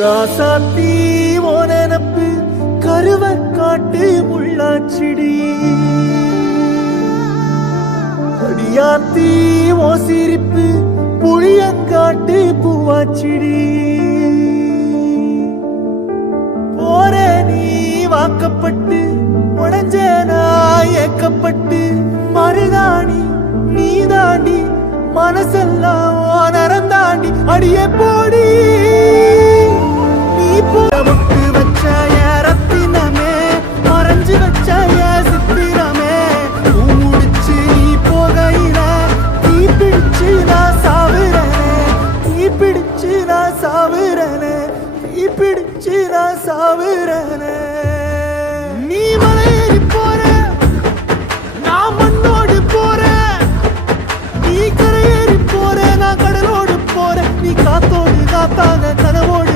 ராசாத்தி ஓ நினப்பு கருவர் காட்டு முள்ளாச்சிடி அடியாத்தி ஓ சிரிப்பு புளியங்காட்டு பூவாச்சிடி போற நீ வாக்கப்பட்டு உடஞ்ச நான் ஏக்கப்பட்டு மருதாணி நீ தாண்டி மனசெல்லாம் நரந்தாண்டி அடியே போடி நீ போட்டு வச்ச ரத்தினமே மறைஞ்சு வச்ச சித்திரமே முடிச்சு நீ போகையில நீ பிடிச்சு நான் சாவுறனே நீ பிடிச்சு நான் சாவுறனே நீ பிடிச்சு நான் சாவுறனே நீ மலையேறி போற நான் மண்ணோடு போறேன் நீ கரையேறி போற நான் கடலோடு போற நீ காத்தோடு காத்தாக கனவோடு